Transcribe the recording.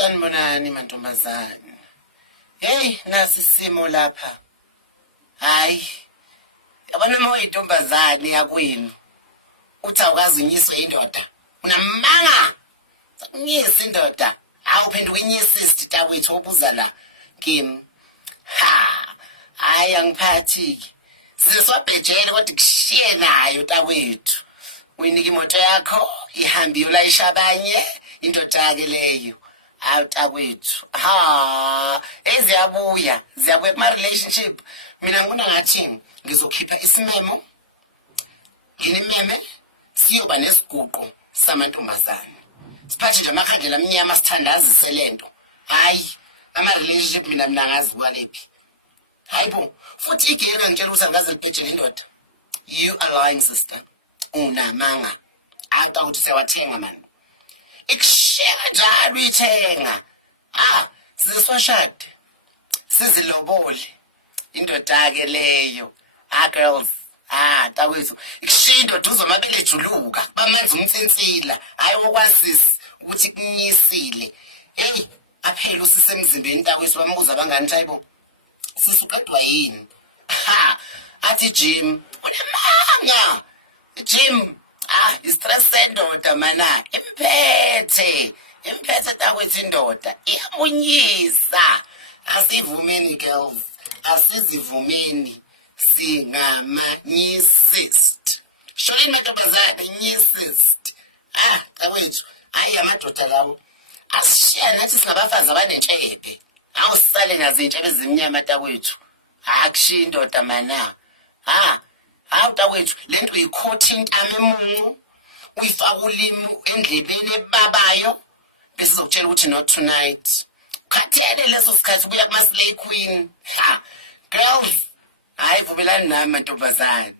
Sanibonani mantombazane. Hey, nasi simo lapha. Hayi. Yabona moyintombazane yakwenu. Uthi awukazi unyiswe indoda. Unamanga. Unyisa indoda. Awuphenduka inyisist takwethu obuza la Kim. Ha. Hayi angiphathi. Sizobhejela kodwa kushiye nayo takwethu. Uyinika imoto yakho ihambi yolayisha abanye indoda ke leyo. Awutakwethu ziyabuya kuma relationship. Mina ngibona ngathi ngizokhipha isimemo nginimeme siyoba nesiguqo samantombazane siphathe nje amakhandlela amnyama sithandazise lento. Hayi ama relationship mina ngazi kwalephi. Hayibo futhi igere ngitshela ukuthi angaze libhejele indoda. You are lying sister. Unamanga awuthi sewathenga man. Ikushiya njalo uyithenga. Siziswashade. Sizilobole. Indoda ke leyo. Girls. Takwethu. Ikushiya indoda uzomabele juluka. Bamanzi umtsensila. Hayi okwasisi ukuthi kunyisile. Hey, aphela usise emzimbeni takwethu bambuza abangani hayibo. Sisuqedwa yini? Athi Jim. Unamanga. Jim. Istress sendoda mana. Imphethe takwethu indoda. Iyamunyisa. Asivumeni girls. Asizivumeni. Singamanyisist. Sholeni mantombazane nyisist. Takwethu. Hayi amadoda lawo. Asishiya nathi singabafazi abanentshebe. Awusale nazintshe bezimnyama takwethu. Akushiya indoda mana. Takwethu lento uyikhotha intamo emuncu uyifaka ulimi endlebeni ebabayo bese uzokutshela ukuthi not tonight. Khathele leso sikhathi ubuya kuma slay queen. Girls, hayi vumelani nami mantombazane.